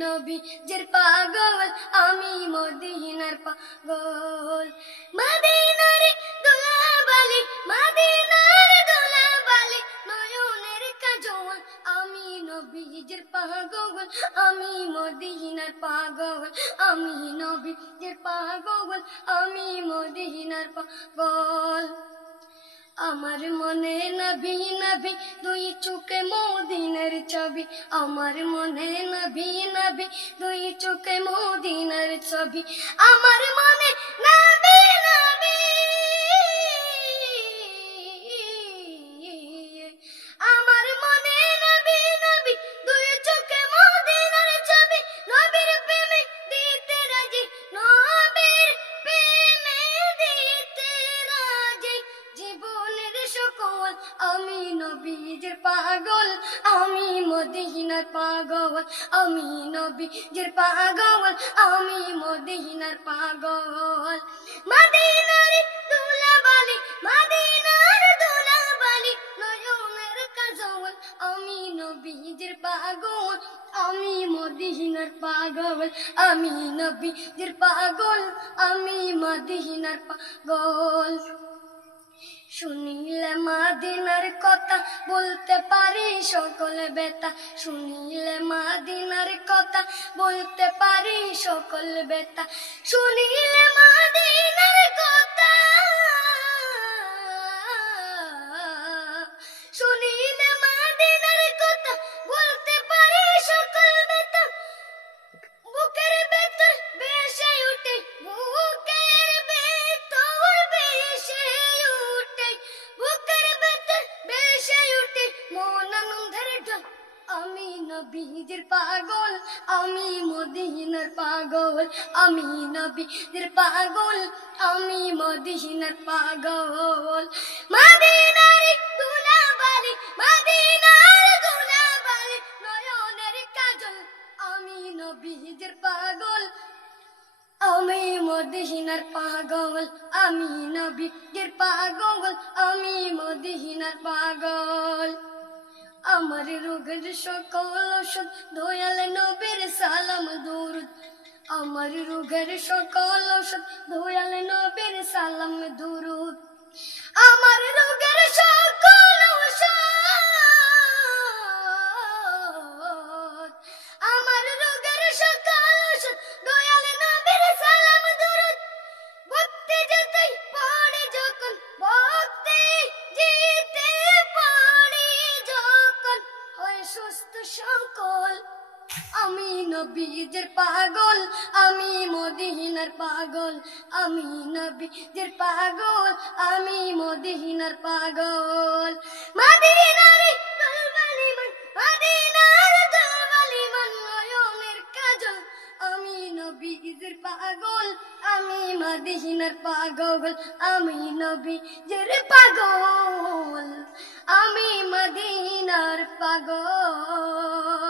নবীজির পাগল আমি মদিনার পাগল মদিনার দোলাবালি মদিনার দোলাবালি নয়নের কাজল আমি নবীজির পাগল আমি মদিনার পাগল আমি নবীজির পাগল আমি মদিনার পাগল আমার মনে নবী নবী দুই চোখে মদিনার ছবি আমার মনে নবী নবী দুই চোখে মদিনার ছবি আমার মনে নবী নবী আমার মনে নবী নবী দুই চোখে মদিনার ছবি নবীর প্রেমে দিতে রাজি নবীর প্রেমে দিতে রাজি জীবনের সকল আমি নবীজির পাগল আমি মদিনার পাগল আমি নবীজির পাগল আমি মদিনার পাগল মদিনার দুলাবালি মদিনার দুলাবালি নয়নের কাজল আমি নবীজির পাগল আমি মদিনার পাগল আমি নবীজির পাগল আমি মদিনার পাগল শুনিলে মদিনার কথা বলতে পারি সকল ব্যথা শুনিলে মদিনার কথা বলতে পারি সকল ব্যথা শুনিলে মদিনার কথা শুনিলে মদিনার কথা বলতে পারি সকল ব্যথা বুকের ভেতর ভেসে উঠে বুকের ভেতর ভেসে উঠে বুকের ভেতর ভেসে উঠে মন আনন্দের ঢল আমি নবীজির পাগল আমি মদিনার পাগল আমি নবীজির পাগল আমি মদিনার পাগল মদিনার দুলাবালি মদিনার দুলাবালি নয়নের কাজল আমি নবীজির পাগল আমি মদিনার পাগল আমি নবীজির পাগল আমি মদিনার পাগল আমার রোগের সকল ওষুধ দয়াল নবীর সালাম দুরুদ আমার রোগের সকল ওষুধ দয়াল নবীর সালাম দুরুদ আমার রোগের সকল ওষুধ আমার রোগের সকল ওষুধ দয়াল নবীর সালাম দুরুদ ভক্তি যেতে পড়ে যখন ভক্তি যেতে পড়ে যখন হয় সুস্থ সকল আমি নবীজির পাগল আমি মদিনার পাগল আমি নবীজির পাগল আমি মদিনার পাগল মদিনার দুলাবালি মদিনার দুলাবালি নয়নের কাজল আমি নবীজির পাগল আমি মদিনার পাগল আমি নবীজির পাগল আমি মদিনার পাগল।